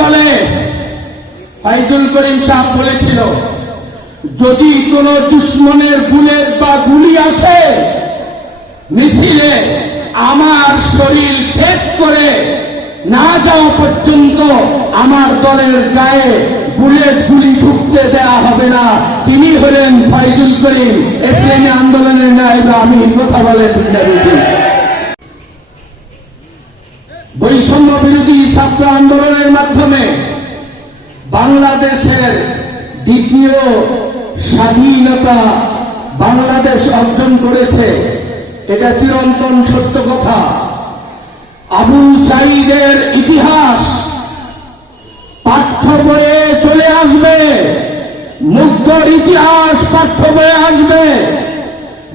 বলে। ফাইজুল করিম সাহেব বলেছিল, যদি কোনো দুশ্মনের বুলেট বা গুলি আসে, মিছিলে আমার শরীর ভেদ করে না যাওয়া পর্যন্ত আমার দলের গায়ে বুলেট গুলি ঢুকতে দেওয়া হবে না। তিনি হলেন ফাইজুল করিম, ইসলামী আন্দোলনের নায়ক আমি কথা বলেন বৈষম্য বিরোধী ছাত্র আন্দোলনের মাধ্যমে বাংলাদেশের দ্বিতীয় স্বাধীনতা বাংলাদেশ অর্জন করেছে, এটা চিরন্তন সত্য কথা। আবু সাইদের ইতিহাস পাঠ্য বইয়ে চলে আসবে মুগ্ধর ইতিহাস পাঠ্য বয়ে আসবে।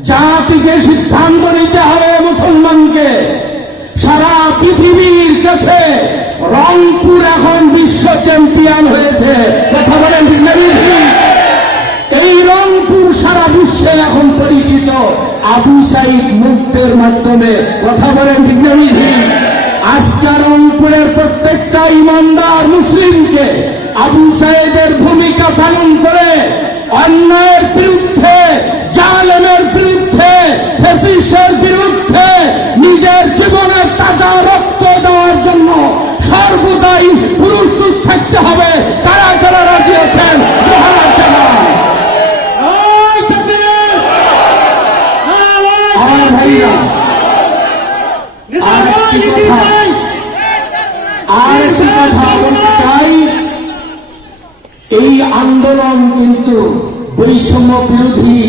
জাতিকে সিদ্ধান্ত নিতে হবে মুসলমানকে। সারা পৃথিবীর কাছে রংপুর এখন বিশ্ব চ্যাম্পিয়ন হয়েছে। কথা বলেন এই রংপুর সারা বিশ্বে এখন পরিচিত আবু সাইদ মুক্তের মাধ্যমে। কথা বলেন ঠিক? আজকে রংপুরের প্রত্যেকটা ইমানদার মুসলিমকে আবু সাইদের ভূমিকা পালন করে অন্যায়ের বিরুদ্ধে, জালেমের বিরুদ্ধে ফেসিসের বিরুদ্ধে, নিজের জীবনের জন্য সর্বদাই প্রস্তুত থাকতে হবে। তারা যারা রাজি আছেন? আর একটি কথা। বলতে চাই। এই আন্দোলন কিন্তু বৈষম্য বিরোধী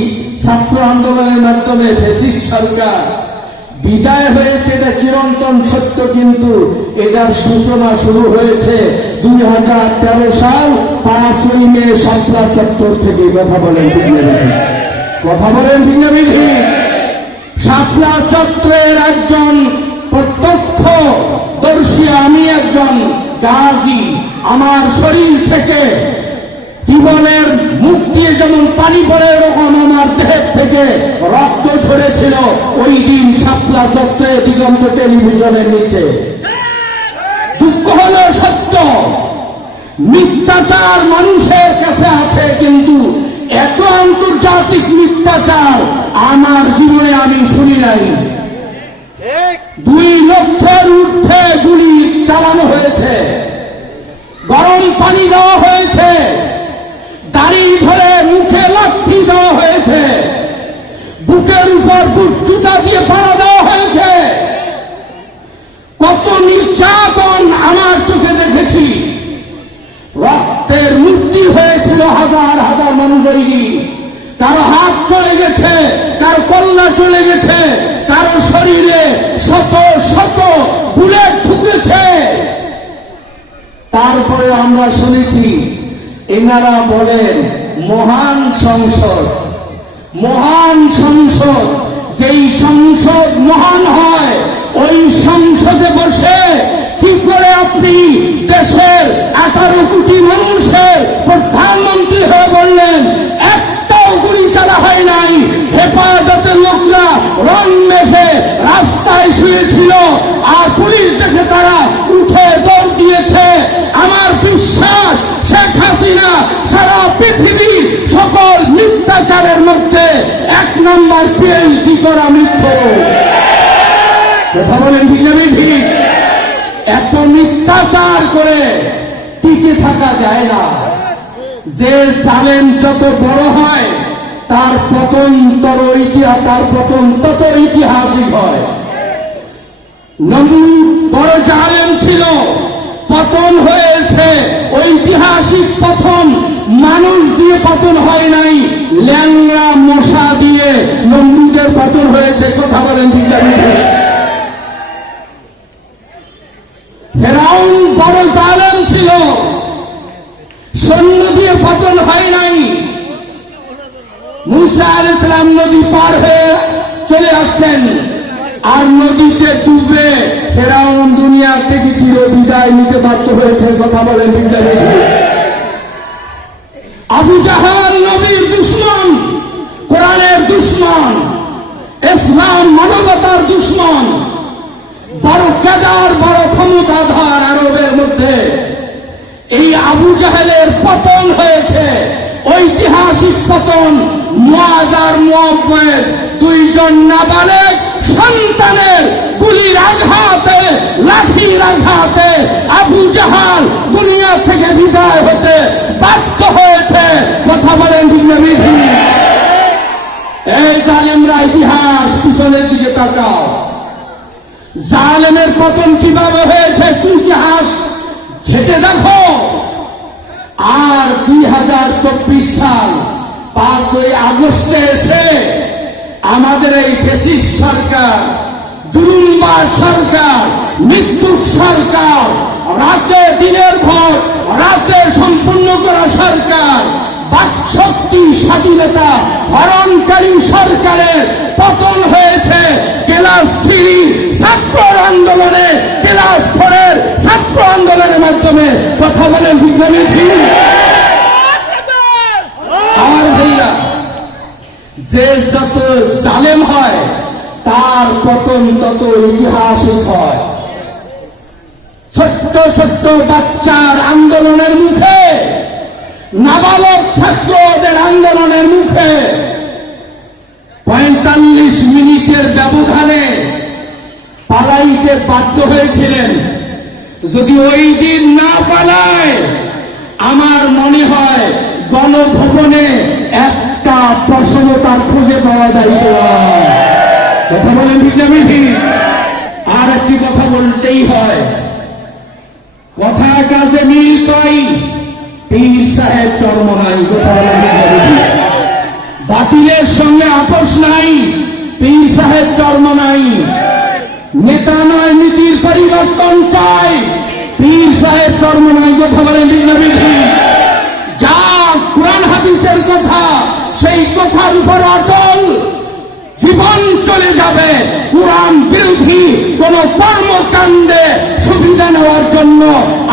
ছাত্র আন্দোলনের মাধ্যমে ফেসিস সরকার বিদায় হয়েছে এটা চিরন্তন সত্য কিন্তু এটার সূচনা শুরু হয়েছে দুই হাজার তেরো সাল পাঁচই মে সাতরা চত্বর থেকে কথা বলেন কথা বলেন বিজ্ঞানী শাপলা চত্রের একজন প্রত্যক্ষ দর্শী আমি একজন গাজী। আমার শরীর থেকে জীবনের মুক্তি যেমন পানি পড়ে, এরকম আমার দেহের থেকে রক্ত ঝরেছিল ওই দিন শাপলা চত্রে দিগন্ত টেলিভিশনের নিচে। দুঃখ হলো সত্য। মিথ্যাচার মানুষের কাছে আছে কিন্তু এত আন্তর্জাতিক মিথ্যাচার আমার জীবনে আমি শুনি নাই। দুই লক্ষের ঊর্ধ্বে গুলি চালানো হয়েছে। গরম পানি দেওয়া হয়েছে। দাড়ি ধরে মুখে লাঠি দেওয়া হয়েছে। বুকের উপর বুট জুতা দিয়ে পাড়া দেওয়া হয়েছে। কত নির্যাতন আমার চোখে দেখেছি। রক্তের মূর্তি হয়েছিল হাজার হাজার মানুষ ওই দিন কারও হাত চলে গেছে, কারও কল্লা চলে গেছে, কারও শরীরে শত শত বুলেট ঢুকেছে। তারপরে আমরা শুনেছি, এনারা বলেন, মহান সংসদ মহান সংসদ, যেই সংসদ মহান হয়, ওই সংসদে বসে কি করে আপনি দেশের আঠারো কোটি মানুষের প্রধানমন্ত্রী হয়ে বললেন? একটাও গুলি চালা হয় নাই। হেফাজতের লোকরা রং মেখে রাস্তায় শুয়েছিল আর পুলিশ দেখে তারা উঠে দৌড় দিয়েছে। আমার বিশ্বাস শেখ হাসিনা সারা পৃথিবীর সকল মিথ্যাচারের মধ্যে এক নম্বর পিএইচডি করা মিথ্য। কথা বলেন ঠিক না ঠিক এত মিথ্যাচার করে টিকে থাকা যায় না। যে জালেম যত বড় হয়, তার পতন তর ইতিহাস, তার পতন তত ঐতিহাসিক হয়। নবী বড় জালেম ছিল, পতন হয়েছে ঐতিহাসিক পতন। মানুষ দিয়ে পতন হয় নাই। ল্যাংরা মশা দিয়ে নন্দুদের পতন হয়েছে। কথা বলেন? ফেরাউন বড় ছিল। সৈন্য দিয়ে পতন হয় নাই। ইসলাম নদী পার হয়ে চলে আসছেন। আর নদীতে ডুবে ফেরাউন দুনিয়া থেকে চির বিদায় নিতে বাধ্য হয়েছে। কথা বলেন বিদ্যালয় আবু জাহাল নবীর দুশ্মন, কোরআনের দুশ্মন, ইসলাম মানবতার দুশ্মন বড় কেদার বড় ক্ষমতাধার আরবের মধ্যে জাহেলের পতন হয়েছে। ঐতিহাসিক পতন, মুয়াজ আর মুয়াব্বের দুইজন নাবালেক সন্তানের গুলির আঘাতে, লাঠির আঘাতে আবু জাহাল দুনিয়া থেকে বিদায় হতে বাধ্য হয়েছে কথা বলেন ঠিক না বিধি? এই জালেমরা ইতিহাস পিছনের দিকে তাকাও জালেমের পতন কীভাবে হয়েছে ইতিহাস ঘেটে দেখো। আর দুই হাজার চব্বিশ সাল পাঁচই আগস্টে এসে আমাদের এই ফেসিস সরকার জুলুমবার সরকার মৃত্যুক সরকার, রাতে দিনের ভর রাতে সম্পূর্ণ করা সরকার স্বাধীনতা হরণকারী সরকারের পতন হয়েছে। ক্লাস থ্রি ছাত্র আন্দোলনে, ক্লাস ফোরের ছাত্র আন্দোলনের মাধ্যমে কথা বলেন বিজ্ঞানী আমার ভাইয়া যে যত জালেম হয়, তার পতন তত ইতিহাসিক হয়। ছোট্ট ছোট্ট বাচ্চার আন্দোলনের মুখে নাবালক ছাত্রদের আন্দোলনের মুখে পঁয়তাল্লিশ মিনিটের ব্যবধানে পালাইতে বাধ্য হয়েছিলেন। যদি ওই দিন না পালায়, আমার মনে হয় গণভবনে একটা প্রশ্ন তার খুঁজে পাওয়া যায়। কথা বলেন ঠিক আর একটি কথা বলতেই হয়। কথা কাজে মিলতই পীর সাহেব চর্ম নাই কথা বলেন ঠিক না বেঠি? বাতিলের সঙ্গে আপোষ নাই, পীর সাহেব চর্ম নাই নেতা নয়, নীতির পরিবর্তন চাই পীর সাহেব চর্ম নাই কথা বলেন? যা কোরআন হাদিসের কথা, সেই কথার উপর অটল জীবন চলে যাবে, কোরআন বিরোধী কোন কর্মকাণ্ডে সুবিধা নেওয়ার জন্য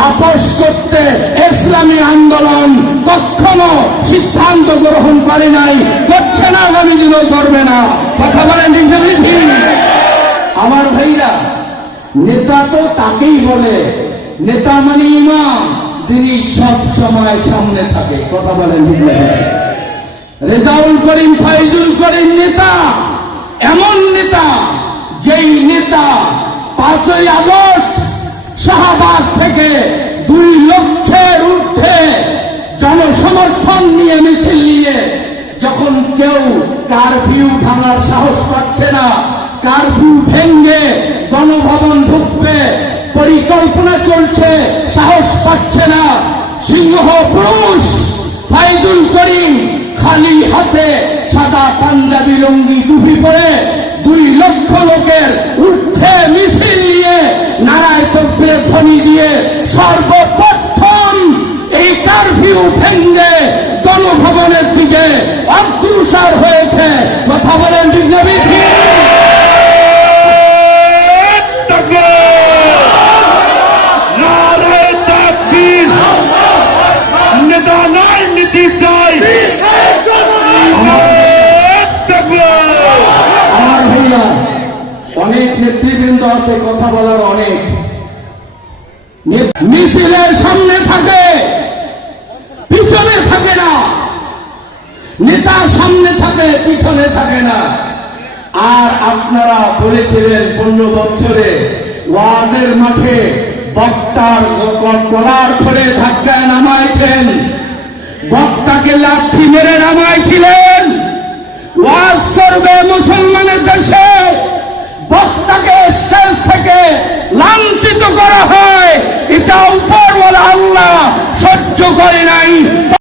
আপোষ করতে ইসলামী আন্দোলন কখনো সিদ্ধান্ত গ্রহণ করে নাই করছে না আগামী দিনও করবে না কথা বলেন? আমার ভাইরা, নেতা তো তাকেই বলে নেতা মানে ইমাম, যিনি সব সময় সামনে থাকে কথা বলেন? রেজাউল করিম, ফাইজুল করিম নেতা, এমন নেতা যেই নেতা পাঁচই আগস্ট শাহবাগ থেকে দুই লক্ষের ঊর্ধ্বে জনসমর্থন নিয়ে মিছিল নিয়ে যখন কেউ কারফিউ ভাঙার সাহস পাচ্ছে না, কারফিউ ভেঙ্গে গণভবন ঢুকবে পরিকল্পনা চলছে, সাহস পাচ্ছে না, সিংহ পুরুষ ফাইজুল করিম খালি হাতে সাদা পাঞ্জাবি লঙ্গি টুপি পরে নেতৃবৃন্দ আছে কথা বলার অনেক। মিছিলের সামনে থাকে, পিছনে থাকে না। নেতা সামনে থাকে, পিছনে থাকে না। আর আপনারা বলেছিলেন পনেরো বছরে ওয়াজের মাঠে বক্তার গলার ফলে ধাক্কায় নামাইছেন। বক্তাকে লাঠি মেরে নামাইছিলেন। ওয়াজ করবে মুসলমানের দেশে। বক্তাকে স্টেজ থেকে লাঞ্ছিত করা হয় এটা উপরওয়ালা আল্লাহ সহ্য করে নাই।